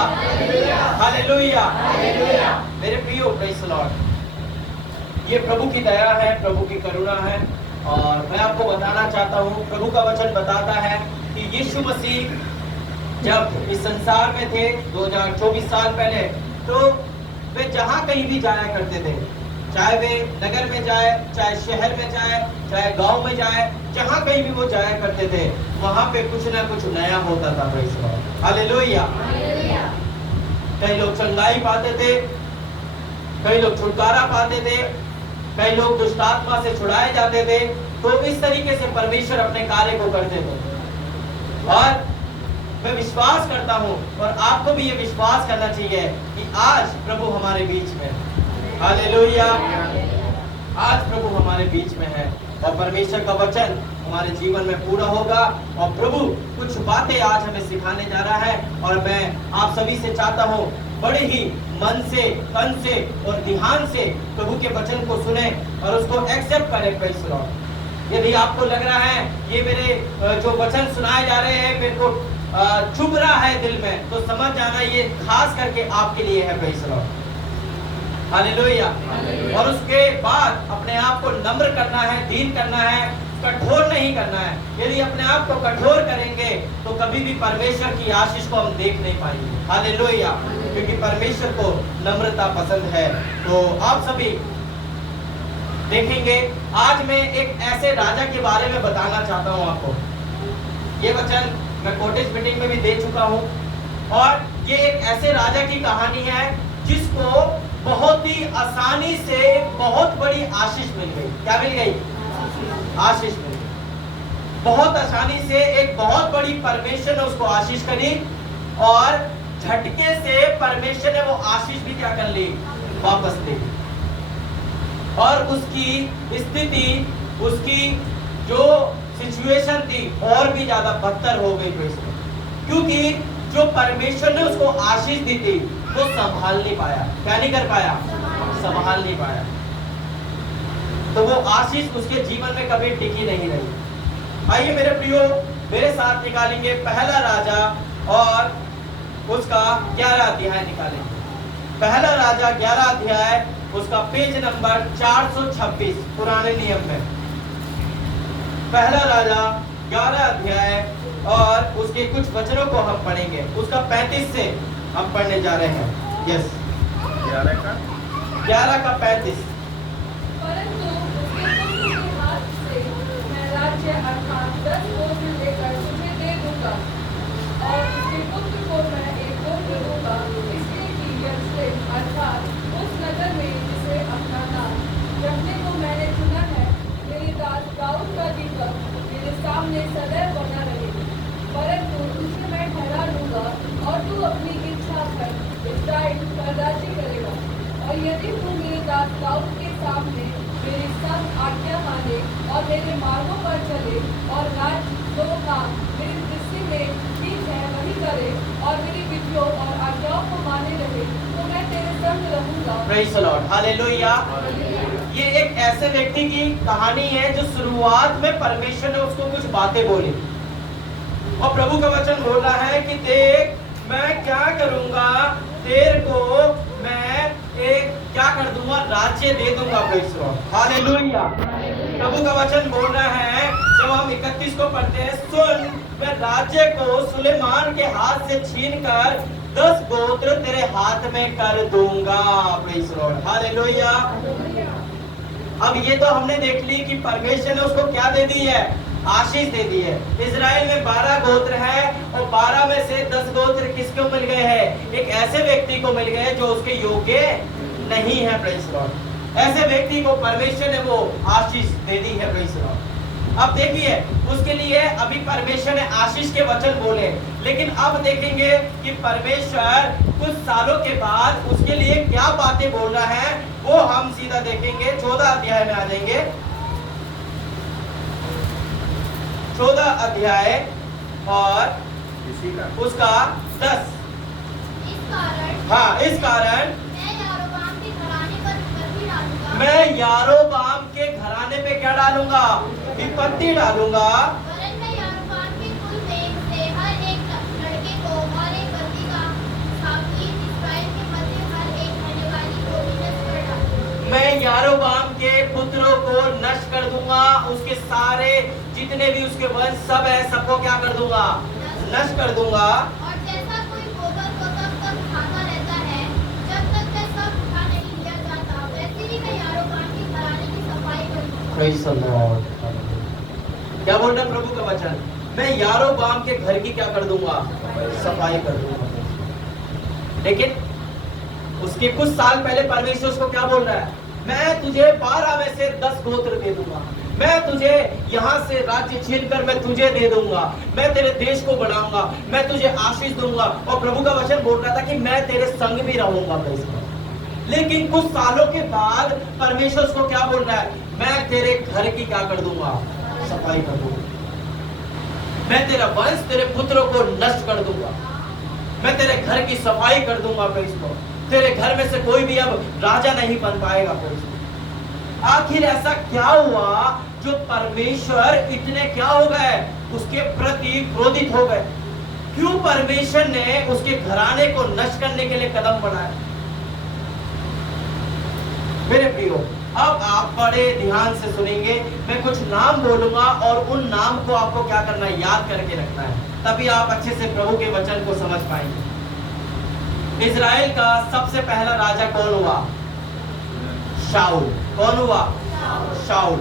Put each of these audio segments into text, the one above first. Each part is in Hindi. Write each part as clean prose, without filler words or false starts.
Hallelujah, hallelujah. मेरे प्रियो, प्रेज़ द लॉर्ड। ये प्रभु की दया है, प्रभु की करुणा है। और मैं आपको बताना चाहता हूँ, प्रभु का वचन बताता है कि यीशु मसीह जब इस संसार में थे 2024 साल पहले, तो वे जहाँ कहीं भी जाया करते थे, चाहे वे नगर में जाए, चाहे शहर में जाए, चाहे गांव में जाए, जहाँ कहीं भी वो जाया करते थे, वहाँ पे कुछ ना कुछ नया होता था। Praise the lord, hallelujah. कई लोग चंगाई पाते थे, कई लोग छुटकारा पाते थे, कई लोग दुष्ट आत्मा से छुड़ाए जाते थे। तो इस तरीके से परमेश्वर अपने कार्य को करते थे। और मैं विश्वास करता हूँ, और आपको भी ये विश्वास करना चाहिए कि आज प्रभु हमारे बीच में है। हालेलुया, आज प्रभु हमारे बीच में है और परमेश्वर का वचन हमारे जीवन में पूरा होगा। और प्रभु कुछ बातें आज हमें सिखाने जा रहा है, और मैं आप सभी से चाहता हूँ बड़े ही मन से, तन से और ध्यान से प्रभु के वचन को सुने और उसको एक्सेप्ट करें। Praise the Lord. यदि आपको लग रहा है ये मेरे जो वचन सुनाए जा रहे हैं मेरे को चुभ रहा है दिल में, तो समझ जाना ये खास करके आपके लिए है। Praise the lord, hallelujah. और उसके बाद अपने आप को नम्र करना है, दीन करना है, कठोर नहीं करना है। यदि अपने आप को कठोर करेंगे तो कभी भी परमेश्वर की आशीष को हम देख नहीं पाएंगे। हालेलुया, क्योंकि परमेश्वर को नम्रता पसंद है। तो आप सभी देखेंगे, आज मैं एक ऐसे राजा के बारे में बताना चाहता हूँ आपको। ये वचन मैं कॉटेज मीटिंग में भी दे चुका हूँ, और ये एक ऐसे राजा की कहानी है जिसको बहुत ही आसानी से बहुत बड़ी आशीष मिल गई। क्या मिल गई? आशीष मिल गई। बहुत आसानी से एक बहुत बड़ी परमेश्वर ने उसको आशीष करी, और झटके से परमेश्वर ने वो आशीष भी क्या कर ली? वापस ले ली। और उसकी स्थिति, उसकी जो सिचुएशन थी और भी ज्यादा बदतर हो गई। क्योंकि जो परमेश्वर ने उसको आशीष दी थी वो संभाल नहीं पाया। क्या नहीं कर पाया? संभाल नहीं पाया। तो वो आशीष उसके जीवन में कभी टिकी नहीं रही। आइए मेरे प्रियो, मेरे साथ निकालेंगे पहला राजा और उसका 11 अध्याय निकालेंगे। पहला राजा 11 अध्याय, उसका पेज नंबर 426 पुराने नियम में। पहला राजा 11 अध्याय और उसके कुछ वचनों को हम पढ़ेंगे। उसका 35 से हम पढ़ने जा रहे हैं। यस, 11 का 35। परंतु उसके पुत्र के हाथ से मैं राज्य अर्थात 10 गोत्र लेकर तुम्हें दे दूंगा, और उसके पुत्र को मैं एक गोत्र दूंगा, इसलिए कि यरूशलेम अर्थात उस नगर में जिसे अपना नाम रखने को मैंने चुना है, मेरे दास दाऊद का दीपक मेरे सामने सदैव बना रहेगा। परंतु तुझे मैं ठहरा लूंगा, और तू अपनी इच्छा कर इस्राएल पर राज्य करेगा। और यदि तू मेरे दास दाऊद के सामने मेरी सब आज्ञा माने और मेरे मार्गों पर चले, और राज जो काम मेरी दृष्टि में ठीक है वही करे, और मेरी विधियों और आज्ञाओं को माने रहे, तो मैं तेरे संग रहूंगा। Praise the lord, hallelujah. ये एक ऐसे व्यक्ति की कहानी है जो शुरुआत में परमेश्वर ने उसको कुछ बातें बोली, और प्रभु का वचन बोल रहा है कि देख मैं क्या करूंगा, तेरे को मैं एक क्या कर दूंगा? राज्य दे दूंगा। Praise the lord, hallelujah. प्रभु का वचन बोल रहा है, जब हम 31 को पढ़ते हैं, सुन मैं राज्य को सुलेमान के हाथ से छीनकर 10 गोत्र तेरे हाथ में कर दूंगा। Praise the lord, hallelujah. अब ये तो हमने देख ली कि परमेश्वर ने उसको क्या दे दी है? आशीष दे दी है। इजराइल में 12 गोत्र है, और 12 में से 10 गोत्र किसको मिल गए हैं? एक ऐसे व्यक्ति को मिल गए जो उसके योग्य नहीं है। प्रेज़ द लॉर्ड, ऐसे व्यक्ति को परमेश्वर ने वो आशीष दे दी है। Praise the Lord. अब देखिए, उसके लिए अभी परमेश्वर ने आशीष के वचन बोले, लेकिन अब देखेंगे कि परमेश्वर कुछ सालों के बाद उसके लिए क्या बातें बोल रहा है, वो हम सीधा देखेंगे। 14 अध्याय में आ जाएंगे। 14 अध्याय और उसका 10। इस कारण मैं यारोबाम के घराने पे क्या डालूंगा? विपत्ति डालूंगा। पुत्रों को नष्ट कर दूंगा, उसके सारे जितने भी उसके वंश सब है सबको क्या कर दूंगा, नष्ट कर दूंगा। और जैसा कोई गोबर को तब तक खाता रहता है जब तक वह सब उठा नहीं लिया जाता, वैसे ही मैं यारोबाम के घराने की सफाई करूंगा। Praise the Lord. क्या बोल रहा है प्रभु का वचन, मैं यारोबाम के घर की क्या कर दूंगा, सफाई कर दूंगा। लेकिन उसके कुछ साल पहले परमेश्वर उसको क्या बोल रहा है, मैं तुझे 12 में से 10 गोत्र दे दूंगा, मैं तुझे यहाँ से राज्य छीनकर मैं तुझे दे दूंगा, मैं तेरे देश को बढ़ाऊंगा, मैं तुझे आशीष दूंगा। और प्रभु का वचन बोल रहा था कि मैं तेरे संग भी रहूंगा। लेकिन कुछ सालों के बाद परमेश्वर उसको क्या बोल रहा है, मैं तेरे घर की क्या कर दूंगा, सफाई कर दूंगा, मैं तेरा वंश तेरे पुत्रों को नष्ट कर दूंगा, मैं तेरे घर की सफाई कर दूंगा। तेरे घर में से कोई भी अब राजा नहीं बन पाएगा। आखिर ऐसा क्या हुआ जो परमेश्वर इतने क्या हो गए, उसके प्रति क्रोधित हो गए? क्यों परमेश्वर ने उसके घराने को नष्ट करने के लिए कदम बढ़ाया? मेरे प्रियो, अब आप बड़े ध्यान से सुनेंगे, मैं कुछ नाम बोलूंगा और उन नाम को आपको क्या करना है, याद करके रखना है, तभी आप अच्छे से प्रभु के वचन को समझ पाएंगे। इजराइल का सबसे पहला राजा कौन हुआ? शाऊल। कौन हुआ? शाऊल।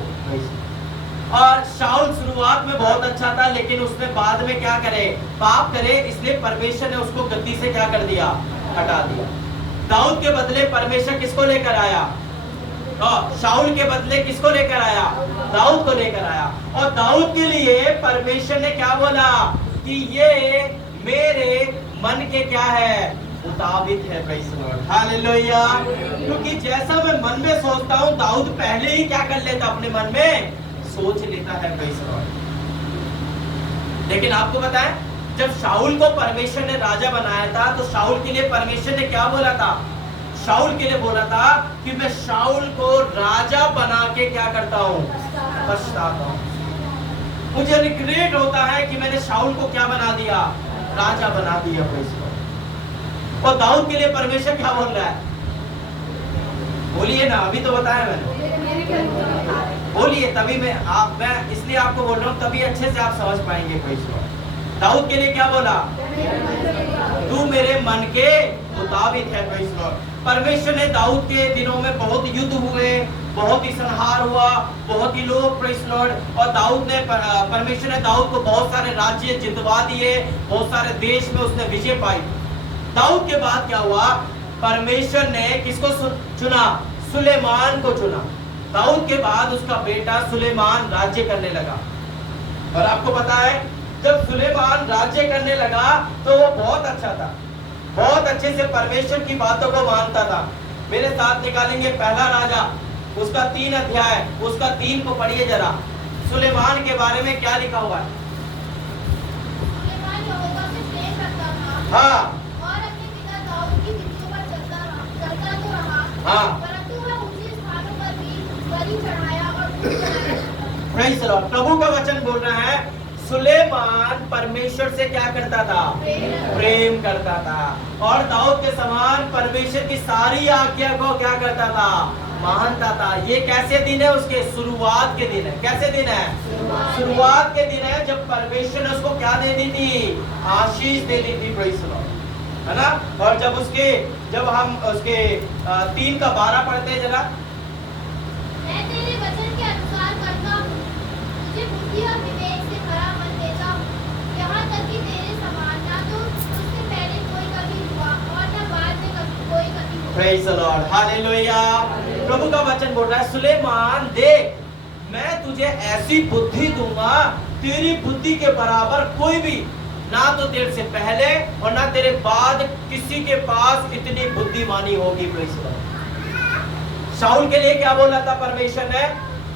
और शाऊल शुरुआत में बहुत अच्छा था, लेकिन उसने बाद में क्या करे, पाप करे, इसलिए परमेश्वर ने उसको गद्दी से क्या कर दिया, हटा दिया। दाऊद के बदले परमेश्वर किसको लेकर आया? शाऊल के बदले किसको लेकर आया? दाऊद को लेकर आया। और दाऊद के लिए परमेश्वर ने क्या बोला कि ये मेरे मन के क्या है, मुताबिक है। Praise the lord, hallelujah. क्योंकि जैसा मैं मन में सोचता हूँ, दाऊद पहले ही क्या कर लेता, अपने मन में सोच लेता है। Praise the Lord. लेकिन आपको बताएं, जब शाऊल को परमेश्वर ने राजा बनाया था, तो शाऊल के लिए परमेश्वर ने क्या बोला था? शाऊल के लिए बोला था कि मैं शाऊल को राजा बना के क्या करता हूँ, पछताता हूँ। मुझे रिग्रेट होता है कि मैंने शाऊल को क्या बना दिया, राजा बना दिया। Praise the Lord. और दाऊद के लिए परमेश्वर क्या बोल रहा है? बोलिए ना, अभी तो बताया मैंने, बोलिए, तभी मैं इसलिए आपको बोल रहा हूँ, तभी अच्छे से आप समझ पाएंगे। Praise the Lord. दाऊद के लिए क्या बोला? तू मेरे मन के मुताबिक है। Praise the Lord. परमेश्वर ने दाऊद के दिनों में बहुत युद्ध हुए, बहुत ही संहार हुआ, बहुत ही लोग, प्रेज़ द लॉर्ड। और दाऊद ने परमेश्वर ने दाऊद को बहुत सारे राज्य जितवा दिए, बहुत सारे देश में उसने विजय पाई। दाऊद के बाद क्या हुआ, परमेश्वर ने किसको चुना? सुलेमान को चुना। दाऊद के बाद उसका बेटा सुलेमान राज्य करने लगा। और आपको पता है, जब सुलेमान राज्य करने लगा तो वो बहुत अच्छा था, बहुत अच्छे से परमेश्वर की बातों को मानता था। मेरे साथ निकालेंगे पहला राजा, उसका 3 अध्याय, उसका 3 को पढ़िए जरा। सुलेमान के बारे में क्या लिखा हुआ है? सुलेमान यहोवा से प्रेम रखता था। हाँ, और अपने पिता दाऊद की विधियों पर चलता तो रहा। हाँ। परंतु वह ऊंचे स्थानों पर भी बलि चढ़ाया और धूप जलाया। Praise the Lord. प्रभु का वचन बोल रहा है, सुलेमान परमेश्वर से क्या करता था? प्रेम करता था। और दाऊद के समान परमेश्वर की सारी आज्ञा को क्या करता था? मानता था। ये कैसे दिन है? उसके शुरुआत के दिन है। कैसे दिन है? शुरुआत के दिन है, जब परमेश्वर ने उसको क्या दे दी थी? आशीष दे दी थी। प्रेज़ द लॉर्ड, है ना? और जब हम उसके 3 का 12 पढ़ते हैं जरा। मैं तेरे वचन के अनुसार करता हूँ, तुझे बुद्धि और विवेक से भरा मन देता हूँ, यहाँ तक कि तेरे समान ना तो उससे पहले कोई कभी हुआ और न बाद में कोई कभी होगा। Praise the lord, hallelujah. प्रभु का वचन बोल रहा है, सुलेमान देख, मैं तुझे ऐसी बुद्धि दूंगा, तेरी बुद्धि के बराबर कोई भी ना तो तेरे से पहले और ना तेरे बाद किसी के पास इतनी बुद्धिमानी होगी। Praise the Lord. शाऊल के लिए क्या बोला था परमेश्वर ने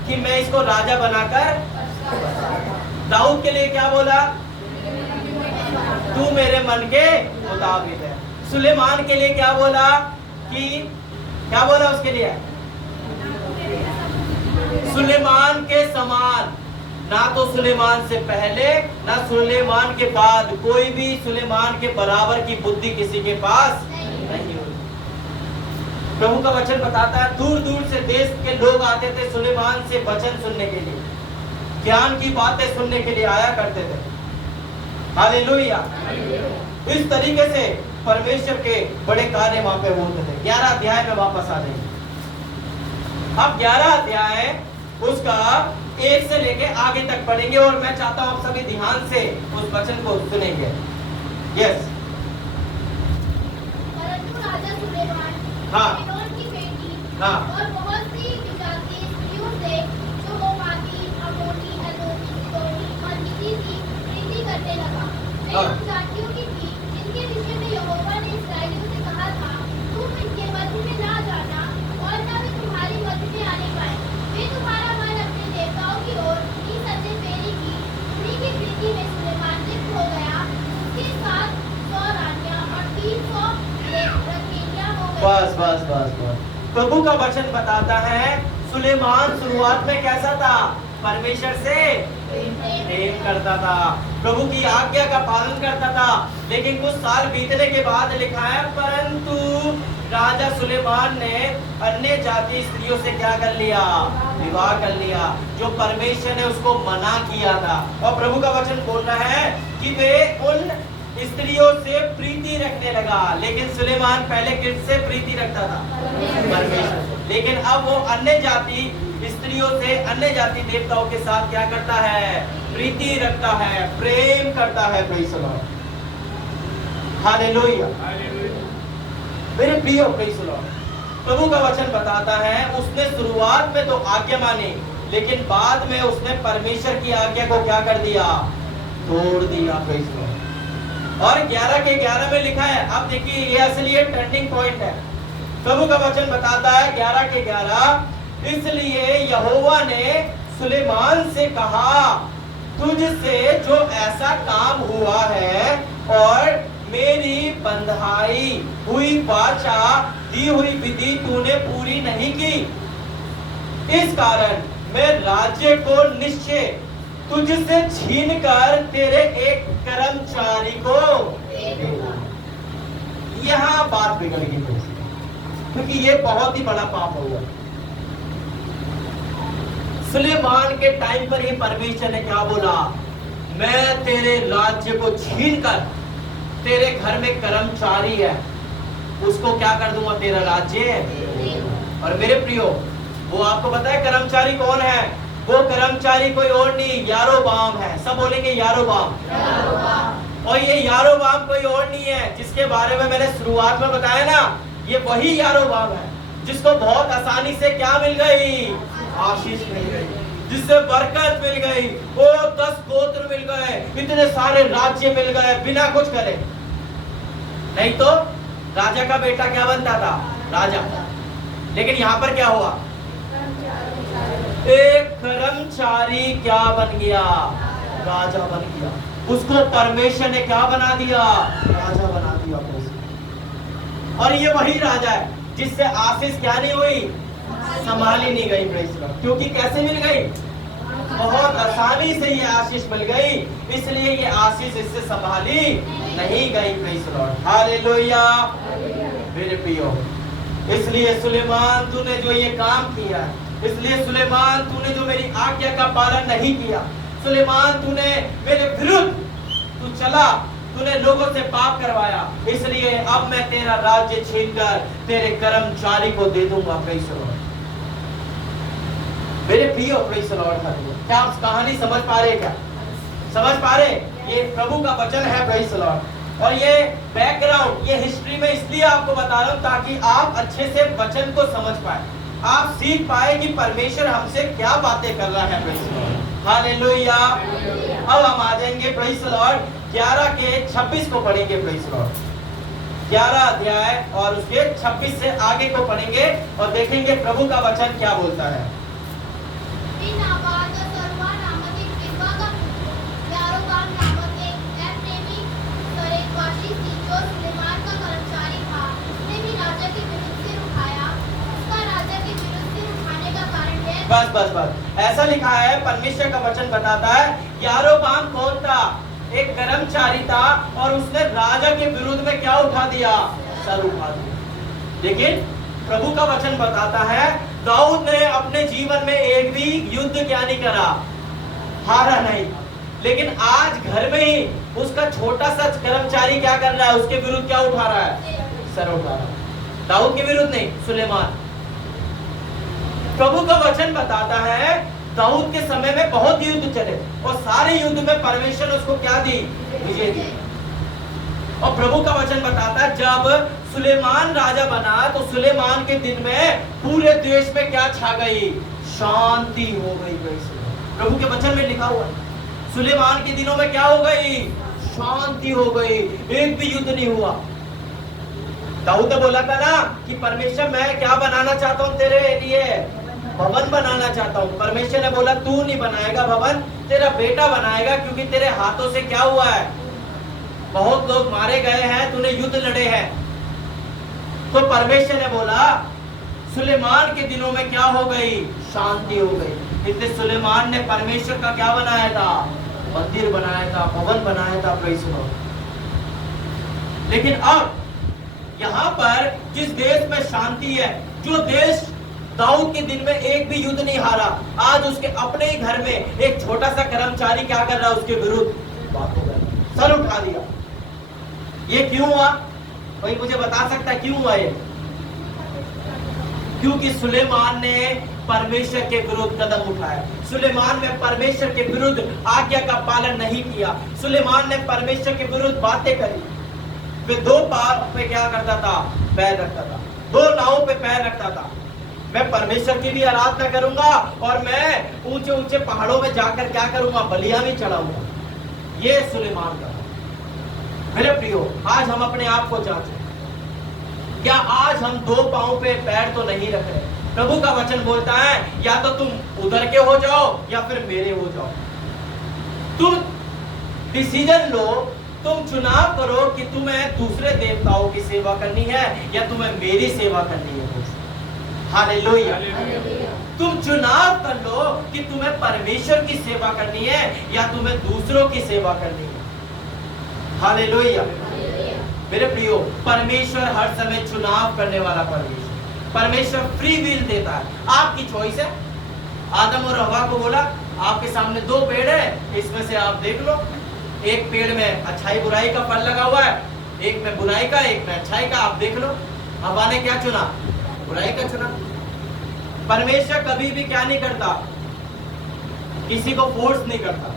कि मैं इसको राजा बनाकर? दाऊद के लिए क्या बोला? तू मेरे मन के मुताबिक है। सुलेमान के लिए क्या बोला कि क्या बोला उसके लिए? सुलेमान के समान, ना तो सुलेमान से पहले ना सुलेमान के बाद कोई भी सुलेमान के बराबर की बुद्धि किसी के पास नहीं होगी। प्रभु का वचन बताता है दूर दूर से देश के लोग आते थे सुलेमान से वचन सुनने के लिए, ज्ञान की बातें सुनने के लिए आया करते थे। हालेलुया। इस तरीके से परमेश्वर के बड़े कार्य वहां पे होते थे। 11 अध्याय में वापस आ जाएंगे। अब 11 अध्याय उसका 1 से लेके आगे तक पढ़ेंगे और मैं चाहता हूं आप सभी ध्यान से उस वचन को सुनेंगे। यस। परंतु राजा सुलेमान हाँ। फिरौन की बेटी हाँ। और बहुत सी विजातीय स्त्रियों से जो मोआबी, अम्मोनी, एदोमी, सीदोनी और हित्ती थी प्रीति करने लगा। वे हाँ। उन जातियों की थी जिनके विषय में यहोवा ने इस्राएलियों से कहा था, तुम इनके मध्य में ना जाना और न वे तुम्हारे मध्य में आने पाए। वे तुम्हारा मन अपने देवताओं की ओर निसंदेह फेरी की। उन्हीं की प्रीति में सुलेमान लिप्त हो गया। उसके साथ 100 रानियां और 300 रखैलियां हो गई। बस बस बस बस। प्रभु का वचन बताता है सुलेमान शुरुआत में कैसा था? परमेश्वर से प्रेम करता था, प्रभु की आज्ञा का पालन करता था। लेकिन कुछ साल बीतने के बाद लिखा है परंतु राजा सुलेमान ने अन्य जाति स्त्रियों से क्या कर लिया? विवाह कर लिया, जो परमेश्वर ने उसको मना किया था। और प्रभु का वचन बोल रहा है कि वे उन स्त्रियों से प्रीति रखने लगा। लेकिन सुलेमान पहले किससे प्रीति रखता था? परमेश्वर से। लेकिन अब वो अन्य जाति स्त्रियों से, अन्य जाति देवताओं के साथ क्या करता है? प्रीति रखता है, प्रेम करता है। Praise the lord, hallelujah. मेरे प्रियो, प्रेज़ द लॉर्ड। प्रभु का वचन बताता है उसने शुरुआत में तो आज्ञा मानी, लेकिन बाद में उसने परमेश्वर की आज्ञा को क्या कर दिया? तोड़ दिया। Praise the Lord. और 11 के 11 में लिखा है, अब देखिए ये असली टर्निंग पॉइंट है। प्रभु का वचन बताता है 11 के 11, इसलिए यहोवा ने सुलेमान से कहा, तुझसे जो ऐसा काम हुआ है और मेरी बंधाई हुई वाचा, दी हुई विधि तूने पूरी नहीं की, इस कारण मैं राज्य को निश्चय तुझसे छीनकर तेरे एक कर्मचारी को दूंगा। यहाँ बात बिगड़ गई, क्योंकि ये बहुत ही बड़ा पाप हुआ। सुलेमान के टाइम पर ही परमेश्वर ने क्या बोला? मैं तेरे राज्य को छीनकर तेरे घर में कर्मचारी है उसको क्या कर दूंगा? तेरा राज्य। और मेरे प्रियो, वो आपको पता है कर्मचारी कौन है? वो कर्मचारी कोई और नहीं, यारोबाम है। सब बोलेंगे यारोबाम। और ये यारोबाम कोई और नहीं है, जिसके बारे में मैंने शुरुआत में बताया ना, ये वही यारोबाम है जिसको बहुत आसानी से क्या मिल गई? आशीष मिल गई, जिससे बरकत मिल गई। वो 10 गोत्र मिल गए, इतने सारे राज्य मिल गए बिना कुछ करे। नहीं तो राजा का बेटा क्या बनता था? राजा। लेकिन यहाँ पर क्या हुआ? एक कर्मचारी क्या बन गया? राजा बन गया। उसको परमेश्वर ने क्या बना दिया? राजा बना दिया। और ये वही राजा है जिससे आशीष क्या नहीं हुई? संभाली नहीं गई। Praise the Lord. क्योंकि कैसे मिल गई? बहुत आसानी से ये आशीष मिल गई, इसलिए ये आशीष इससे संभाली नहीं गई। Praise the lord, hallelujah. मेरे प्रियो, इसलिए सुलेमान तूने जो ये काम किया, इसलिए सुलेमान तूने जो मेरी आज्ञा का पालन नहीं किया, सुलेमान तूने मेरे विरुद्ध तू चला, तूने लोगों से पाप करवाया, इसलिए अब मैं तेरा राज्य छीनकर तेरे कर्मचारी को दे दूंगा। Praise the Lord. मेरे प्रियो, प्रेज़ द लॉर्ड, हालेलुया। क्या आप कहानी समझ पा रहे? क्या समझ पा रहे? ये प्रभु का वचन है। Praise the Lord. और ये बैकग्राउंड, ये हिस्ट्री में इसलिए आपको बता रहा हूं ताकि आप अच्छे से वचन को समझ पाए, आप सीख पाए कि परमेश्वर हमसे क्या बातें कर रहा है। Praise the lord, hallelujah. अब हम आ जाएंगे प्रेज़ द लॉर्ड 11 के 26 को पढ़ेंगे। प्रेज़ द लॉर्ड 11 अध्याय और उसके 26 से आगे को पढ़ेंगे और देखेंगे प्रभु का वचन क्या बोलता है। बस बस बस ऐसा लिखा है, परमेश्वर का वचन बताता है यारोबाम कौन था? एक कर्मचारी था और उसने राजा के विरुद्ध में क्या उठा दिया? सर उठा दिया। लेकिन प्रभु का वचन बताता है दाऊद ने अपने जीवन में एक भी युद्ध क्या नहीं करा, हारा नहीं। लेकिन आज घर में ही उसका छोटा सा कर्मचारी क्या कर रहा है, उसके विरुद्ध क्या उठा रहा है, सर उठा रहा है। दाऊद के विरुद्ध नहीं, सुलेमान। प्रभु का वचन बताता है दाऊद के समय में बहुत युद्ध चले और सारे युद्ध में परमेश्वर ने उसको क्या दी, विजय दी। और प्रभु का वचन बताता है जब सुलेमान राजा बना तो सुलेमान के दिन में पूरे देश में क्या छा गई, शांति हो गई। प्रभु के वचन में लिखा हुआ है सुलेमान के दिनों में क्या हो गई, शांति हो गई, एक भी युद्ध नहीं हुआ। दाऊद ने बोला था ना कि परमेश्वर मैं क्या बनाना चाहता हूँ तेरे लिए, भवन बनाना चाहता हूँ। परमेश्वर ने बोला तू नहीं बनाएगा भवन, तेरा बेटा बनाएगा, क्योंकि तेरे हाथों से क्या हुआ है, बहुत लोग मारे गए हैं, तूने युद्ध लड़े हैं। तो परमेश्वर ने बोला सुलेमान के दिनों में क्या हो गई, शांति हो गई। इसलिए सुलेमान ने परमेश्वर का क्या बनाया था, मंदिर बनाया था, भवन बनाया था। Praise the Lord. लेकिन अब यहाँ पर जिस देश में शांति है, जो देश दाऊद के दिन में एक भी युद्ध नहीं हारा, आज उसके अपने ही घर में एक छोटा सा कर्मचारी क्या कर रहा है, उसके विरुद्ध बातों कर रहा है, सर उठा दिया। ये क्यों हुआ, कोई मुझे बता सकता है क्यों हुआ ये? क्योंकि सुलेमान ने परमेश्वर के विरुद्ध कदम उठाया। सुलेमान ने परमेश्वर के विरुद्ध आज्ञा का पालन नहीं किया। सुलेमान ने परमेश्वर के विरुद्ध बातें करी। वे दो पार पे क्या करता था, पैर रखता था, दो नावों पे पैर रखता था। मैं परमेश्वर की भी आराधना करूंगा और मैं ऊंचे ऊंचे पहाड़ों में जाकर क्या करूंगा, बलियां भी चढ़ाऊंगा। ये सुलेमान का। मेरे प्रियो, आज हम अपने आप को जांचें, क्या आज हम दो पांव पे पैर तो नहीं रख रहे? प्रभु का वचन बोलता है या तो तुम उधर के हो जाओ या फिर मेरे हो जाओ। तुम डिसीजन लो, तुम चुनाव करो कि तुम्हें दूसरे देवताओं की सेवा करनी है या तुम्हें मेरी सेवा करनी है। हालेलुया। तुम चुनाव कर लो कि तुम्हें परमेश्वर की सेवा करनी है या तुम्हें दूसरों की सेवा करनी है। हालेलुया। मेरे प्रियो, परमेश्वर हर समय चुनाव करने वाला परमेश्वर। परमेश्वर फ्री विल देता है, आपकी चॉइस है। आदम और हवा को बोला आपके सामने दो पेड़ है, इसमें से आप देख लो। एक पेड़ में अच्छाई बुराई का फल लगा हुआ है, एक में बुराई का, एक में अच्छाई का, आप देख लो। हवा ने क्या चुना, बुराई का चुना। परमेश्वर कभी भी क्या नहीं करता, किसी को फोर्स नहीं करता,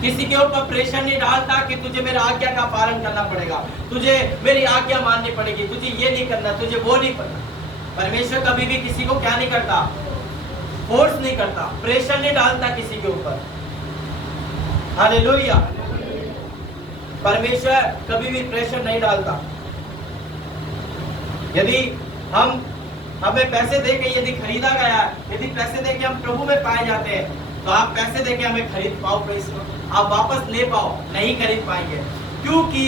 किसी के ऊपर प्रेशर नहीं डालता कि तुझे मेरी आज्ञा का पालन करना पड़ेगा, तुझे मेरी आज्ञा माननी पड़ेगी, तुझे ये नहीं करना, तुझे वो नहीं करना। परमेश्वर कभी भी किसी को क्या नहीं करता, फोर्स नहीं करता, प्रेशर नहीं डालता किसी के ऊपर। हालेलुया। परमेश्वर कभी भी प्रेशर नहीं डालता। यदि हमें पैसे देके यदि खरीदा गया, यदि पैसे देके हम प्रभु में पाए जाते हैं, तो आप पैसे देके हमें खरीद पाओ, आप वापस ले पाओ, नहीं खरीद पाएंगे। क्योंकि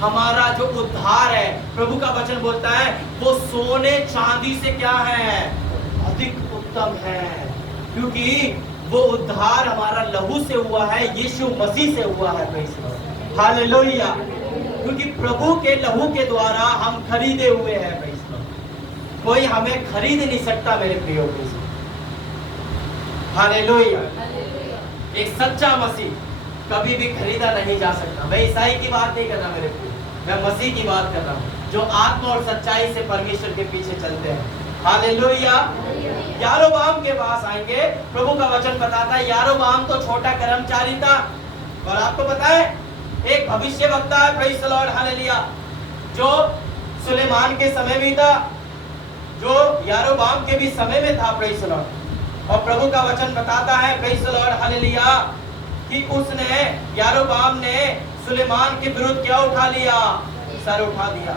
हमारा जो उद्धार है, प्रभु का वचन बोलता है वो सोने चांदी से क्या है, अधिक उत्तम है। क्योंकि वो उद्धार हमारा लहू से हुआ है, यीशु मसीह से हुआ है। हालेलुया। क्योंकि प्रभु के लहू के द्वारा हम खरीदे हुए हैं। कोई हमें खरीद नहीं सकता मेरे प्रियो। हालेलुया। एक सच्चा मसीह कभी भी खरीदा नहीं जा सकता। मैं ईसाई की बात नहीं कर रहा मेरे प्रियो, मैं मसीह की बात कर रहा हूँ, जो आत्मा और सच्चाई से परमेश्वर के पीछे चलते हैं। हालेलुया। यारोबाम के पास आएंगे, प्रभु का वचन बताता है यारोबाम तो छोटा कर्मचारी था, और आपको पता है एक भविष्यवक्ता है, प्रेज़ द लॉर्ड, हालेलुया, जो सुलेमान के समय भी था, जो यारोबाम के भी समय में था। Praise the Lord. और प्रभु का वचन बताता है, प्रेज़ द लॉर्ड, हालेलुया, कि उसने, यारोबाम ने सुलेमान के विरुद्ध क्या उठा लिया, सर उठा दिया।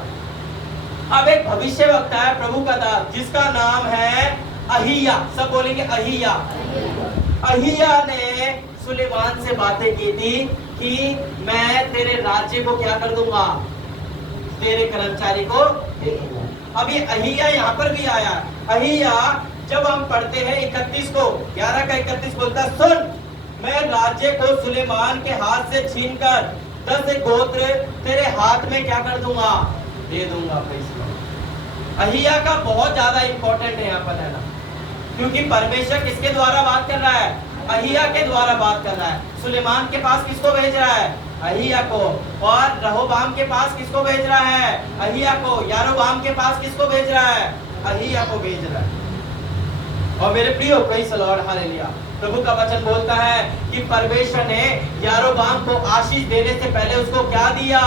अब एक भविष्यवक्ता है प्रभु का दास, जिसका नाम है अहिया। सब बोलेंगे अहिया। अहिया ने सुलेमान से बातें की थी कि मैं तेरे राज्य को क्या कर दूंगा, तेरे कर्मचारी को दे दूंगा। अब ये अहिया यहाँ पर भी आया। अहिया जब हम पढ़ते हैं 31 को, 11 का 31 बोलता, सुन, मैं राज्य को सुलेमान के हाथ से छीनकर 10 गोत्र तेरे हाथ में क्या कर दूंगा, दे दूंगा। अहिया का बहुत ज्यादा इंपॉर्टेंट है यहाँ पर लेना, क्योंकि परमेश्वर किसके द्वारा बात कर रहा है? अहिया के द्वारा बात कर रहा है। सुलेमान के पास किसको भेज रहा है? अहिया को। और रहोबाम के पास किसको भेज रहा है? अहिया को। यारोबाम के पास किसको भेज रहा है? अहिया को भेज रहा है। और मेरे प्रियो, प्रेज़ द लॉर्ड, हालेलुया। प्रभु का वचन बोलता है कि परमेश्वर ने यारोबाम को आशीष देने से पहले उसको क्या दिया?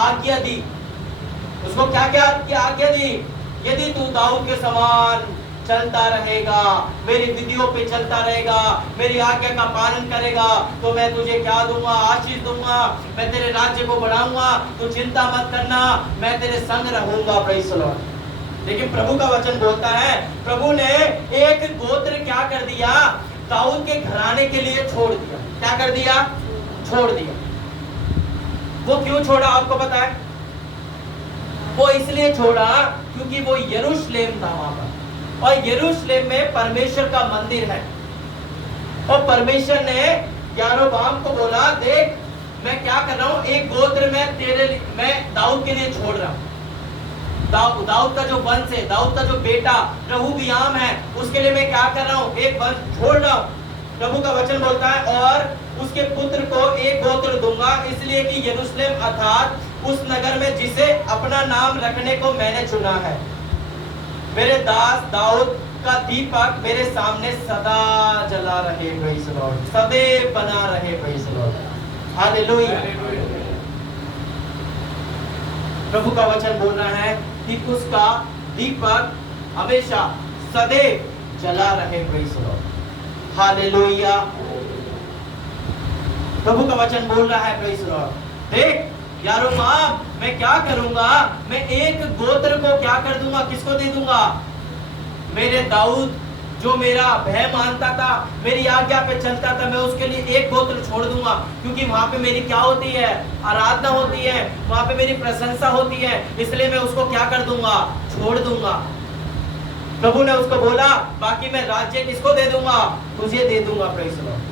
आज्ञा दी। उसको क्या क्या आज्ञा दी? यदि तू दाऊद के समान चलता रहेगा, मेरी विधियों पे चलता रहेगा, मेरी आज्ञा का पालन करेगा, तो मैं तुझे क्या दूंगा? आशीष दूंगा, मैं तेरे राज्य को बढ़ाऊंगा, तू चिंता मत करना, मैं तेरे संग रहूंगा। Praise the Lord. लेकिन प्रभु का वचन बोलता है, प्रभु ने एक गोत्र क्या कर दिया? दाऊद के घराने के लिए छोड़ दिया। क्या कर दिया? छोड़ दिया। वो क्यों छोड़ा आपको पता है? वो इसलिए छोड़ा क्योंकि वो यरूशलेम था वहां पर, और यरूशलेम में परमेश्वर का मंदिर है। और परमेश्वर ने यारोबाम को बोला, देख मैं क्या कर रहा हूं, एक गोत्र मैं दाऊद के लिए छोड़ रहा हूं। दाऊद का जो वंश है, दाऊद का जो बेटा रहोबियाम है, उसके लिए मैं क्या कर रहा हूं? एक वंश छोड़ रहा हूं। प्रभु का वचन बोलता है, और उसके पुत्र को एक गोत्र दूंगा, इसलिए कि यरूशलेम अर्थात उस नगर में जिसे अपना नाम रखने को मैंने चुना है, मेरे दास दाऊद का दीपक मेरे सामने सदा जला रहे। Praise the Lord. सदैव बना रहे। Praise the lord. हालेलुया। प्रभु का वचन बोल रहा है कि उसका दीपक हमेशा सदैव जला रहे। Praise the lord. हालेलुया। प्रभु का वचन बोल रहा है, प्रेज़ द लॉर्ड। देख यारोबाम, मैं क्या करूंगा? मैं एक गोत्र को क्या कर दूंगा? किसको दे दूंगा? मेरे दाऊद जो मेरा भय मानता था, मेरी आज्ञा पे चलता था, मैं उसके लिए एक गोत्र छोड़ दूंगा, क्योंकि वहां पे मेरी क्या होती है? आराधना होती है, वहां पे मेरी प्रशंसा होती है, इसलिए मैं उसको क्या कर दूंगा? छोड़ दूंगा। प्रभु ने उसको बोला, बाकी मैं राज्य किसको दे दूंगा? तुझे दे दूंगा। Praise the Lord.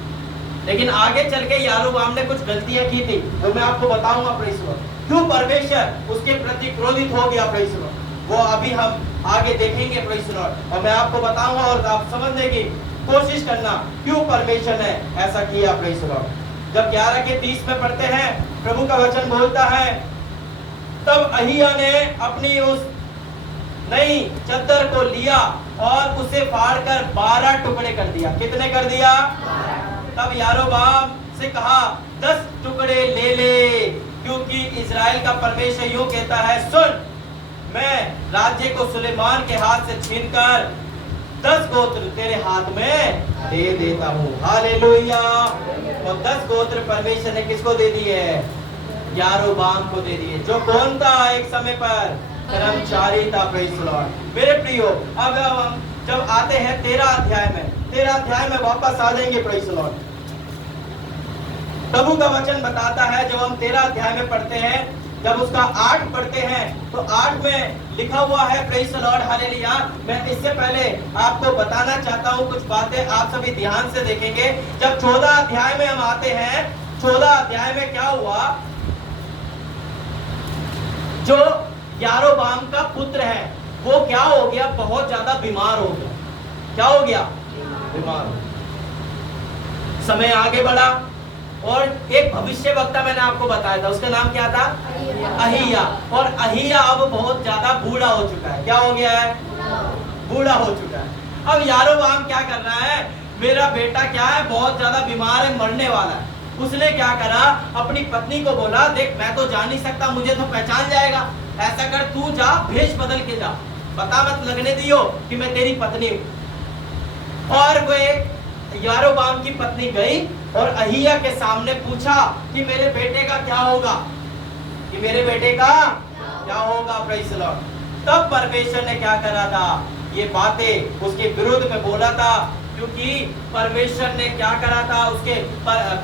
लेकिन आगे चल के यारोबाम ने कुछ गलतियां की थी, वो मैं आपको बताऊंगा। Praise the Lord. क्यों परमेश्वर उसके प्रति क्रोधित हो गया? Praise the Lord. वो अभी हम आगे देखेंगे। Praise the Lord. और मैं आपको बताऊंगा और आप समझने की कोशिश करना क्यों परमेश्वर ने ऐसा किया। Praise the Lord. जब 11 के 30 में पढ़ते हैं, प्रभु का वचन बोलता है, तब अहिया ने अपनी उस नई चद्दर को लिया और उसे फाड़कर 12 टुकड़े कर दिया। कितने कर दिया? तब यारोबाम से कहा, 10 टुकड़े ले ले, क्योंकि इजराइल का परमेश्वर यूं कहता है, सुन, मैं राज्य को सुलेमान के हाथ से छीनकर 10 गोत्र तेरे हाथ में दे देता हूँ। हालेलुया। और 10 गोत्र परमेश्वर ने किसको दे दिए? यारोबाम को दे दिए, जो कौन था? एक समय पर कर्मचारी था। Praise the Lord. मेरे प्रियो, अब हम जब आते हैं 13 अध्याय में वापस आ जाएंगे। Praise the Lord. प्रभु का वचन बताता है, जब हम 13 अध्याय में पढ़ते हैं, जब उसका 8 पढ़ते हैं, तो 8 में लिखा हुआ है, प्रेज़ द लॉर्ड, हालेलुया। मैं इससे पहले आपको बताना चाहता हूँ कुछ बातें, आप सभी ध्यान से देखेंगे। जब 14 अध्याय में हम आते हैं, 14 अध्याय में क्या हुआ? जो यारोबाम का पुत्र है, वो क्या हो गया? बहुत ज्यादा बीमार हो गया। क्या हो गया? बीमार हो गया। समय आगे बढ़ा और एक भविष्यवक्ता मैंने आपको बताया था, उसका नाम क्या था? अहिया। और अहिया अब बहुत ज्यादा बूढ़ा हो चुका है। क्या हो गया है? बूढ़ा हो चुका है। अब यारोबाम क्या कर रहा है? मेरा बेटा क्या है? बहुत ज्यादा बीमार है, मरने वाला है। उसने क्या करा? अपनी पत्नी को बोला, देख मैं तो जा नहीं सकता, मुझे तो पहचान जाएगा, ऐसा कर, तू जा, भेष बदल के जा, पता मत लगने दियो कि मैं तेरी पत्नी हूं। और वे यारोबाम की पत्नी गई और अहिया के सामने पूछा कि मेरे बेटे का क्या होगा? कि मेरे बेटे का क्या होगा? Praise the Lord. तब परमेश्वर ने क्या करा था? ये बातें उसके विरुद्ध में बोला था, क्योंकि परमेश्वर ने क्या करा था? उसके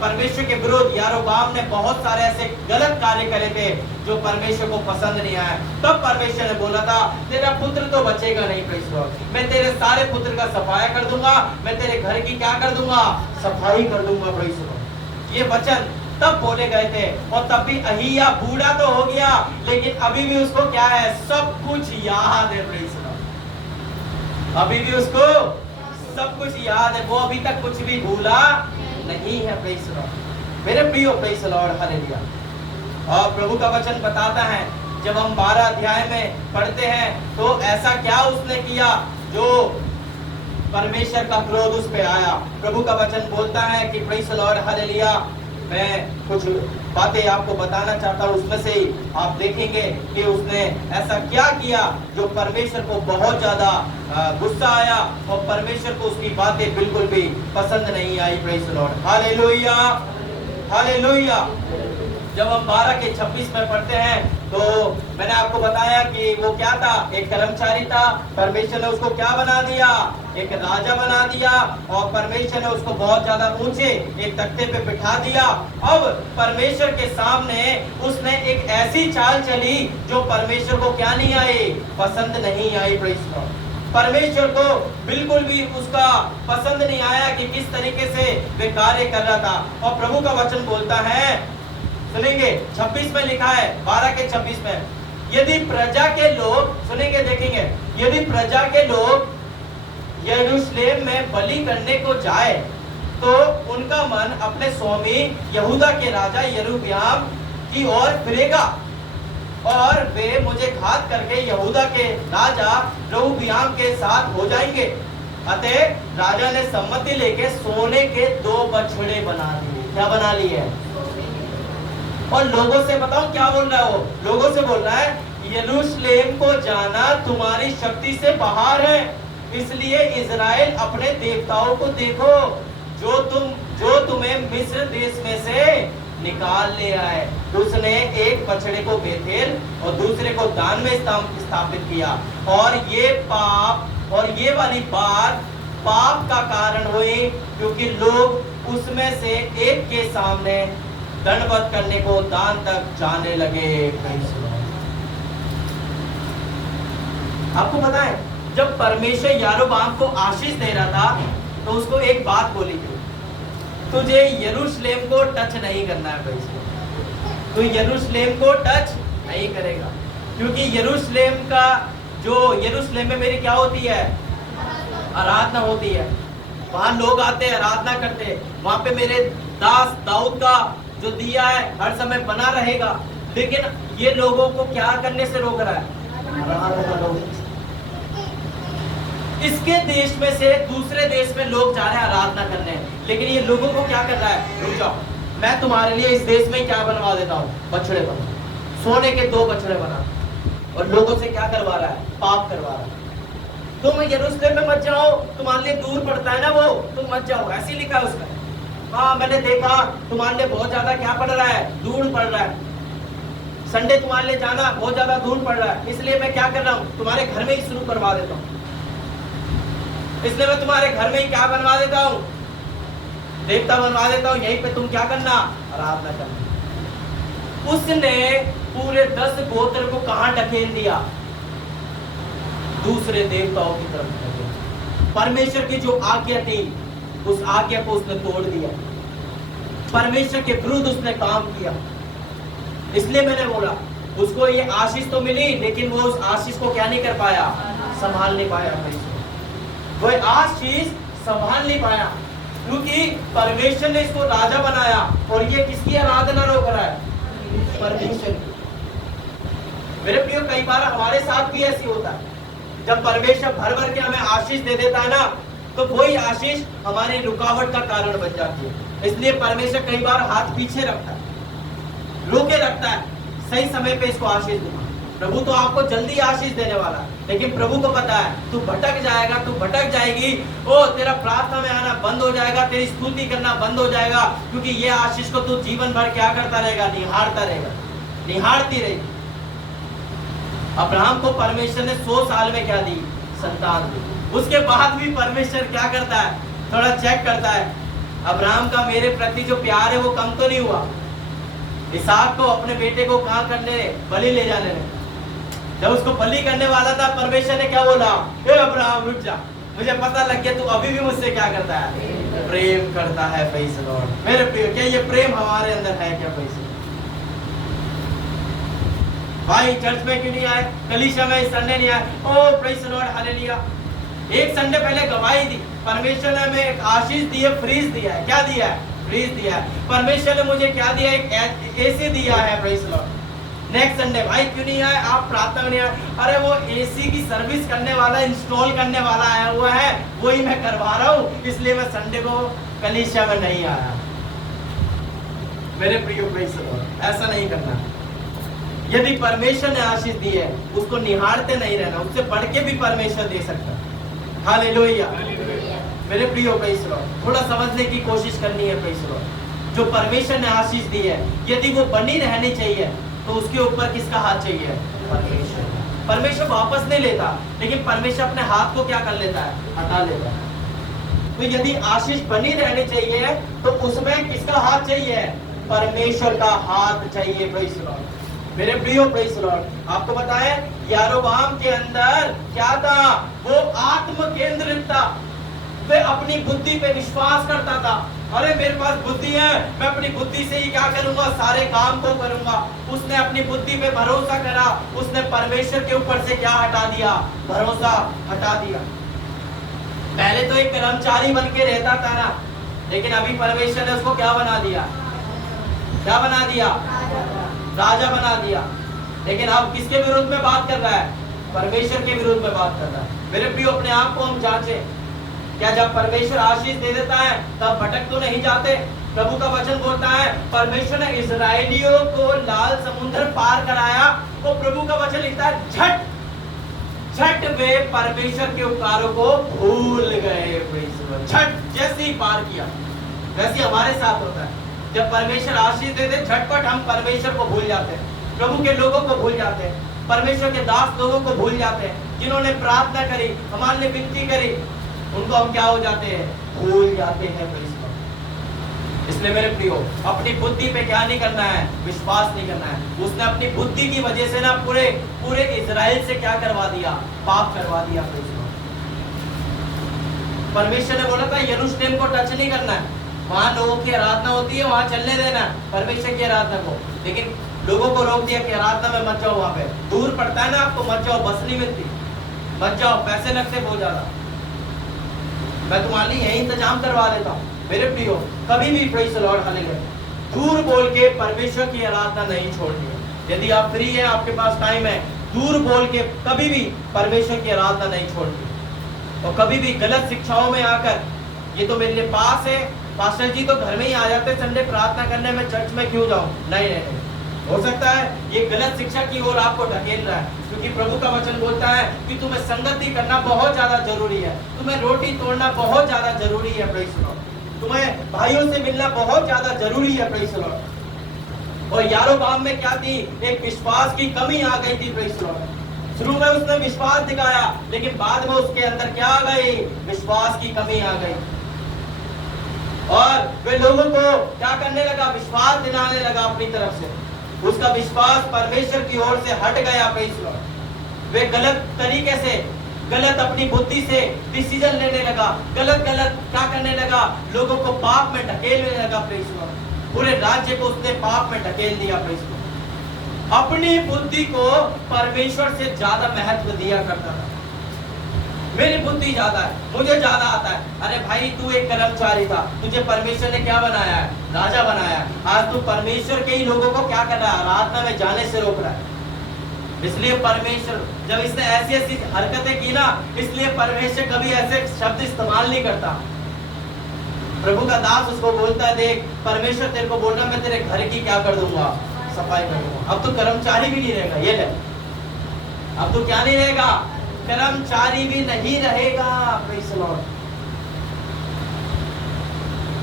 परमेश्वर के विरुद्ध यारोबाम ने बहुत सारे ऐसे गलत कार्य करे थे जो परमेश्वर को पसंद नहीं आया। तब परमेश्वर ने बोला था, तेरा पुत्र तो बचेगा नहीं। Praise the Lord. मैं तेरे सारे पुत्र का सफाया कर दूंगा, मैं तेरे घर की क्या कर दूंगा? सफाई कर दूंगा। Praise the Lord. ये वचन तब बोले गए थे। और तब भी अहिया बूढ़ा तो हो गया, लेकिन अभी भी उसको क्या है, सब कुछ याद है। Praise the Lord. अभी भी उसको सब कुछ याद है, वो अभी तक कुछ भी भूला नहीं है। Praise the Lord. मेरे प्रियो, प्रेज़ द लॉर्ड, हालेलुया। और प्रभु का वचन बताता है, जब हम 12 अध्याय में पढ़ते हैं तो ऐसा क्या उसने किया जो परमेश्वर का क्रोध उस पे आया। प्रभु का वचन बोलता है कि प्रेज़ द लॉर्ड, हालेलुया। मैं कुछ बातें आपको बताना चाहता हूँ, उसमें से ही आप देखेंगे कि उसने ऐसा क्या किया जो परमेश्वर को बहुत ज्यादा गुस्सा आया और परमेश्वर को उसकी बातें बिल्कुल भी पसंद नहीं आई। Praise the lord, hallelujah, hallelujah. जब हम 12 के 26 में पढ़ते हैं तो मैंने आपको बताया कि वो क्या था, एक कर्मचारी था। परमेश्वर ने उसको क्या बना दिया, एक राजा बना दिया। और परमेश्वर ने उसको बहुत ज्यादा ऊंचे एक तख्ते पे बिठा दिया। अब परमेश्वर के सामने उसने एक ऐसी चाल चली जो परमेश्वर को क्या नहीं आई, पसंद नहीं आई। Praise the Lord. परमेश्वर को बिल्कुल भी उसका पसंद नहीं आया कि किस तरीके से वे कार्य कर रहा था। और प्रभु का वचन बोलता है, सुनेंगे 26 में लिखा है, 12 के 26 में, यदि प्रजा के लोग, सुनेंगे देखेंगे, यदि प्रजा के लोग यरूशलेम में बलि करने को जाए तो उनका मन अपने स्वामी यहूदा के राजा यरूब्याम की ओर फिरेगा और वे मुझे घात करके यहूदा के राजा यरूब्याम के साथ हो जाएंगे। अतः राजा ने सम्मति लेके सोने के 2 बछड़े बना दिए। क्या बना लिए? और लोगों से बताओ क्या बोल रहा है वो, लोगों से बोल रहा है, यरूशलेम को जाना तुम्हारी शक्ति से बाहर है, इसलिए इजराइल अपने देवताओं को देखो जो तुम्हें मिस्र देश में से निकाल ले आए। उसने एक बछड़े को बेतेल और दूसरे को दान में स्थापित किया। और ये पाप और ये वाली बात पाप का कारण हुई, क्योंकि लोग उसमें से एक के सामने दंडवत करने को दान तक जाने लगे। आपको पता है, जब परमेश्वर यारोबाम को आशीष दे रहा था तो उसको एक बात बोली थी, तुझे यरूशलेम को टच नहीं करना है। भाई, तू यरूशलेम को टच नहीं करेगा, क्योंकि यरूशलेम का जो यरूशलेम में मेरी क्या होती है, आराधना होती है। वहां लोग आते हैं, आराधना करते हैं। वहां पे मेरे दास दाऊद का जो दिया है हर समय बना रहेगा। लेकिन ये लोगों को क्या करने से रोक रहा है, आराधना। इसके देश में से दूसरे देश में लोग जा रहे हैं आराधना करने, लेकिन ये लोगों को क्या कर रहा है, रुक जाओ, मैं तुम्हारे लिए इस देश में क्या बनवा देता हूँ, बछड़े बना, सोने के 2 बछड़े बना। और लोगों से क्या करवा रहा है, पाप करवा रहा है। तुम यरूशलेम में मत जाओ, तुम्हारे लिए दूर पड़ता है ना वो, तुम मत जाओ, ऐसे लिखा है उसमें। हाँ, मैंने देखा तुम्हारे लिए बहुत ज्यादा क्या पड़ रहा है, दूर पड़ रहा है। संडे तुम्हारे लिए जाना बहुत ज्यादा दूर पड़ रहा है, इसलिए मैं क्या कर रहा हूँ, तुम्हारे घर में ही शुरू करवा देता हूँ। इसलिए मैं तुम्हारे घर में ही क्या बनवा देता हूँ, देवता बनवा देता हूँ। यहीं पे तुम क्या करना, आराधना करना। उसने पूरे 10 गोत्र को कहां ढकेल दिया, दूसरे देवताओं की तरफ ढकेल दिया। परमेश्वर की जो आज्ञा थी उस आज्ञा को उसने तोड़ दिया, परमेश्वर के विरुद्ध उसने काम किया। इसलिए मैंने बोला, उसको ये आशीष तो मिली, लेकिन वो उस आशीष को क्या नहीं कर पाया, संभाल नहीं पाया। वो आशीष संभाल नहीं पाया, क्योंकि परमेश्वर ने इसको राजा बनाया। और ये किसकी आराधना रोक रहा है, परमेश्वर की। मेरे प्रियो, कई बार हमारे साथ भी ऐसी होता है, जब परमेश्वर भर भर के हमें आशीष दे देता है ना, तो वही आशीष हमारी रुकावट का कारण बन जाती है। इसलिए परमेश्वर कई बार हाथ पीछे रखता है, रोके रखता है, सही समय पे इसको आशीष दूंगा। प्रभु तो आपको जल्दी आशीष देने वाला है, लेकिन प्रभु को पता है तू भटक जाएगा, तू भटक जाएगी, ओ तेरा प्रार्थना में आना बंद हो जाएगा, तेरी स्तुति करना बंद हो जाएगा, क्योंकि ये आशीष को तू जीवन भर क्या करता रहेगा, निहारता रहेगा, निहारती रहेगी। अब्राहम को परमेश्वर ने 100 साल में क्या दी, संतान दी। उसके बाद भी परमेश्वर क्या करता है, थोड़ा चेक करता है, अब्राहम का मेरे प्रति जो प्यार है वो कम तो नहीं हुआ। इसहाक को, अपने बेटे को कहाँ करने, बलि ले जाने में, जब उसको बलि करने वाला था, परमेश्वर ने क्या बोला, ए अब्राहम रुक जा, मुझे पता लग गया तू अभी भी मुझसे क्या करता है, प्रेम करता है। Praise the Lord. मेरे प्रिय, क्या ये प्रेम हमारे अंदर है क्या? प्रेज भाई चर्च में क्यों नहीं आए? कलीसिया में इस संडे नहीं आए? ओ प्रेज द लॉर्ड, हालेलुया। एक संडे पहले गवाही दी, परमेश्वर ने हमें एक आशीष दी है, फ्रीज दिया है। क्या दिया है? फ्रीज दिया है। परमेश्वर ने मुझे क्या दिया? एक एसी दिया है। Praise the Lord. Next Sunday भाई क्यों नहीं आए? आप प्रार्थना में नहीं आए? अरे वो एसी की सर्विस करने वाला, इंस्टॉल करने वाला आया हुआ है, वही मैं करवा रहा हूँ, इसलिए मैं संडे को कलीसिया में नहीं आया। मेरे प्रिय प्रेज द लॉर्ड, ऐसा नहीं करना। यदि परमेश्वर ने आशीष दी है, उसको निहारते नहीं रहना, उससे बढ़ के भी परमेश्वर दे सकता है। हालेलुया। मेरे प्रियो प्रेज द लॉर्ड, थोड़ा समझने की कोशिश करनी है। प्रेज द लॉर्ड, जो परमेश्वर ने आशीष दी है, यदि वो बनी रहनी चाहिए तो उसके ऊपर किसका हाथ चाहिए? परमेश्वर। परमेश्वर वापस नहीं लेता, लेकिन परमेश्वर अपने हाथ को क्या कर लेता है? हटा लेता है। तो यदि आशीष बनी रहनी चाहिए तो उसमें किसका हाथ चाहिए? परमेश्वर का हाथ चाहिए। Praise the Lord. मेरे प्रियो प्रेज द लॉर्ड, आपको बताएं यारोबाम के अंदर क्या था? वो आत्म केंद्रित था। वे अपनी बुद्धि पे विश्वास करता था। अरे मेरे पास बुद्धि है, मैं अपनी बुद्धि से ही क्या करूंगा? सारे काम को करूंगा। उसने अपनी बुद्धि पे भरोसा करा, उसने परमेश्वर के ऊपर से क्या हटा दिया? भरोसा हटा दिया। पहले तो एक कर्मचारी बन के रहता था ना, लेकिन अभी परमेश्वर ने उसको क्या बना दिया? क्या बना दिया? राजा बना दिया। लेकिन अब किसके विरुद्ध में बात कर रहा है? परमेश्वर के विरुद्ध में बात कर रहा है। मेरे प्रियो, अपने आप को हम जांचें। क्या जब परमेश्वर आशीष दे देता है तब भटक तो नहीं जाते? प्रभु का वचन बोलता है परमेश्वर ने इजराइलियों को लाल समुद्र पार कराया, तो प्रभु का वचन लिखता है झट झट वे परमेश्वर के उपकारों को भूल गए। झट जैसे ही पार किया, वैसे हमारे साथ होता है। जब परमेश्वर आशीष देते, झटपट हम परमेश्वर को भूल जाते हैं, प्रभु के लोगों को भूल जाते हैं, परमेश्वर के दास लोगों को भूल जाते हैं, जिन्होंने प्रार्थना करी, हमारे लिए विनती करी, उनको हम क्या हो जाते हैं? भूल जाते हैं। इसलिए मेरे प्रियो, अपनी बुद्धि पे क्या नहीं करना है? विश्वास नहीं करना है। उसने अपनी बुद्धि की वजह से ना पूरे इजराइल से क्या करवा दिया? पाप करवा दिया। परमेश्वर ने बोला था यरूशलेम को टच नहीं करना है, वहां लोगों की आराधना होती है, वहां चलने देना है परमेश्वर की आराधना को। लेकिन लोगों को रोक दिया कि आराधना में मत जाओ, वहां पे दूर पड़ता है ना आपको, मत जाओ, बस नहीं मिलती, मत जाओ, पैसे लगते बहुत ज्यादा, मैं तुम्हारे लिए यही इंतजाम करवा देता हूँ। मेरे प्रियो, कभी भी प्रेज़ द लॉर्ड, हालेलुया, दूर बोल के परमेश्वर की आराधना नहीं छोड़नी है। यदि आप फ्री हैं, आपके पास टाइम है, दूर बोल के कभी भी परमेश्वर की आराधना नहीं छोड़नी। और कभी भी गलत शिक्षाओं में आकर ये तो मेरे लिए पास है, पास्टर जी तो घर में ही आ जाते संडे प्रार्थना करने में, चर्च में क्यों जाऊं? नहीं, हो सकता है ये गलत शिक्षा की ओर आपको ढकेल रहा है, क्योंकि प्रभु का वचन बोलता है कि तुम्हें संगति करना बहुत ज्यादा जरूरी है, तुम्हें रोटी तोड़ना बहुत ज्यादा जरूरी है, प्रेज़ द लॉर्ड, तुम्हें भाइयों से मिलना बहुत ज्यादा जरूरी है, प्रेज़ द लॉर्ड। और यारोबाम में क्या थी? एक विश्वास की कमी आ गई थी, प्रेज़ द लॉर्ड। शुरू में उसने विश्वास दिखाया, लेकिन बाद में उसके अंदर क्या आ गई? विश्वास की कमी आ गई। और वे लोगों को क्या करने लगा? विश्वास दिलाने लगा अपनी तरफ से। उसका विश्वास परमेश्वर की ओर से हट गया, प्रेज़ द लॉर्ड। वे गलत तरीके से, गलत अपनी बुद्धि से डिसीजन लेने लगा, गलत क्या करने लगा? लोगों को पाप में ढकेलने लगा, प्रेज़ द लॉर्ड। पूरे राज्य को उसने पाप में ढकेल दिया, प्रेज़ द लॉर्ड। अपनी बुद्धि को परमेश्वर से ज्यादा महत्व दिया करता था। मेरी बुद्धि ज्यादा है, मुझे ज्यादा आता है। अरे भाई, तू एक कर्मचारी था, तुझे परमेश्वर ने क्या बनाया है? राजा बनाया है। आज तू परमेश्वर के ही लोगों को क्या कर रहा है? आराधना में जाने से रोक रहा है। इसलिए परमेश्वर, जब इसने ऐसी ऐसी हरकतें की ना, इसलिए परमेश्वर कभी ऐसे शब्द इस्तेमाल नहीं करता। प्रभु का दास उसको बोलता है, देख परमेश्वर तेरे को बोल रहा, मैं तेरे घर की क्या कर दूंगा? सफाई कर दूंगा। अब तो कर्मचारी भी नहीं रहेगा, ये ले, अब तो क्या नहीं रहेगा? कर्मचारी भी नहीं रहेगा, प्रेज़ द लॉर्ड।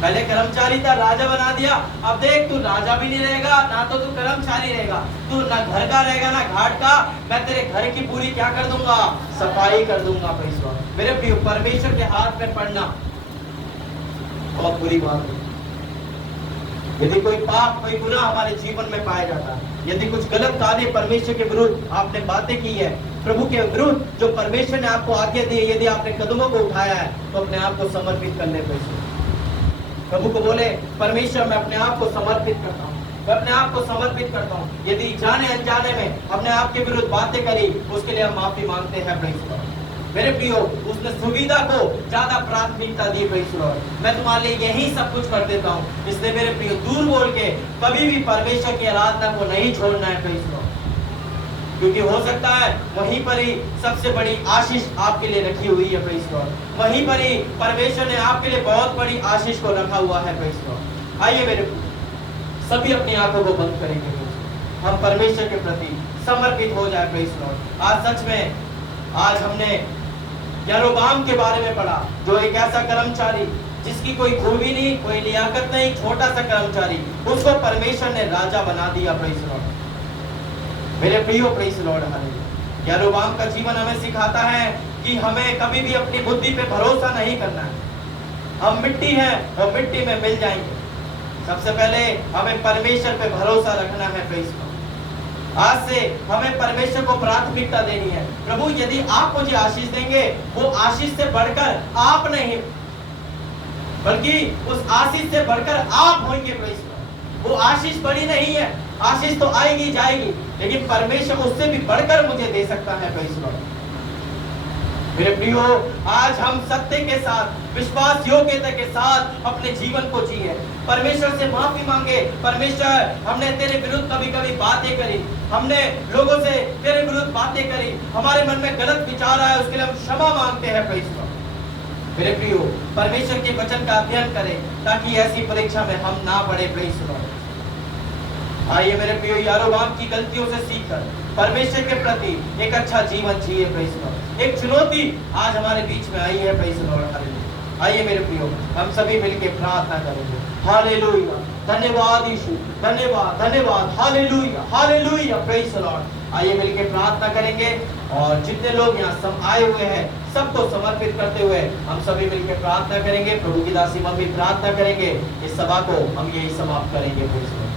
पहले कर्मचारी था, राजा बना दिया, अब देख तू राजा भी नहीं रहेगा, ना तो तू कर्मचारी रहेगा, तू ना घर का रहेगा ना घाट का, मैं तेरे घर की पूरी क्या कर दूंगा? सफाई कर दूंगा, प्रेज़ द लॉर्ड। मेरे प्रिय, परमेश्वर के हाथ में पड़ना बहुत बुरी बात है। यदि कोई पाप, कोई गुनाह हमारे जीवन में पाया जाता है, यदि कुछ गलत कार्य परमेश्वर के विरुद्ध आपने बातें की है, प्रभु के विरुद्ध जो परमेश्वर ने आपको आज्ञा दी है, यदि आपने कदमों को उठाया है, तो अपने आप को समर्पित करने पर प्रभु को बोले, परमेश्वर मैं अपने आप को समर्पित करता हूँ, मैं अपने आप को समर्पित करता हूँ। यदि जाने अनजाने में अपने आप के विरुद्ध बातें करी, उसके लिए हम माफी मांगते हैं। Praise the Lord. मेरे प्रियो, उसने सुविधा को ज्यादा प्राथमिकता दी। Praise the Lord. मैं तुम्हारे लिए यही सब कुछ कर देता हूँ, इसलिए मेरे प्रियो दूर बोल के कभी भी परमेश्वर की आराधना को नहीं छोड़ना है। Praise the Lord. क्योंकि हो सकता है वहीं पर ही सबसे बड़ी आशीष आपके लिए रखी हुई है। Praise the Lord. वहीं पर ही परमेश्वर ने आपके लिए बहुत बड़ी आशीष को रखा हुआ है। Praise the Lord. आइए मेरे सभी अपनी आंखों को बंद करेंगे, हम परमेश्वर के प्रति समर्पित हो जाए। Praise the Lord. आज सच में आज हमने यरोबाम के बारे में पढ़ा, जो एक ऐसा कर्मचारी जिसकी कोई खूबी नहीं, कोई लियाकत नहीं, छोटा सा कर्मचारी, उसको परमेश्वर ने राजा बना दिया। Praise the Lord. मेरे प्रियो, प्रेज़ द लॉर्ड। हालेलुया। यरोबाम का जीवन हमें सिखाता है कि हमें कभी भी अपनी बुद्धि पे भरोसा नहीं करना है। हम मिट्टी हैं और मिट्टी में मिल जाएंगे। सबसे पहले हमें परमेश्वर पे भरोसा रखना है। Praise the Lord. आज से हमें परमेश्वर को प्राथमिकता देनी है। प्रभु यदि आप मुझे आशीष देंगे, वो आशीष से बढ़कर आप नहीं, बल्कि उस आशीष से बढ़कर आप होंगे। Praise the Lord. वो आशीष बड़ी नहीं है, आशीष तो आएगी जाएगी, लेकिन परमेश्वर उससे भी बढ़कर मुझे दे सकता है। Praise the Lord. मेरे प्रियो, आज हम सत्य के साथ, विश्वास योग्यता के साथ अपने जीवन को जिए, परमेश्वर से माफी मांगे। परमेश्वर, हमने तेरे विरुद्ध कभी कभी बातें करी, हमने लोगों से तेरे विरुद्ध बातें करी, हमारे मन में गलत विचार आया, उसके लिए हम क्षमा मांगते हैं। Praise the Lord. मेरे प्रियो, परमेश्वर के वचन का अध्ययन करें ताकि ऐसी परीक्षा में हम ना पड़े। Praise the Lord. आइए मेरे प्रियो, यरोबाम की गलतियों से सीखकर परमेश्वर के प्रति एक अच्छा जीवन जिए। Praise the Lord. एक चुनौती आज हमारे बीच में आई है। Praise the lord. हालेलुया। आइए मेरे प्रियो, हम सभी मिलकर प्रार्थना करेंगे। हालेलुया। धन्यवाद यीशु, धन्यवाद, धन्यवाद। Hallelujah, hallelujah. Praise the Lord. आइए मिलकर प्रार्थना करेंगे, और जितने लोग यहाँ आए हुए हैं सबको समर्पित करते हुए हम सभी मिलकर प्रार्थना करेंगे। प्रभु की दासी मम्मी प्रार्थना करेंगे, इस सभा को हम यही समाप्त करेंगे। Praise the Lord.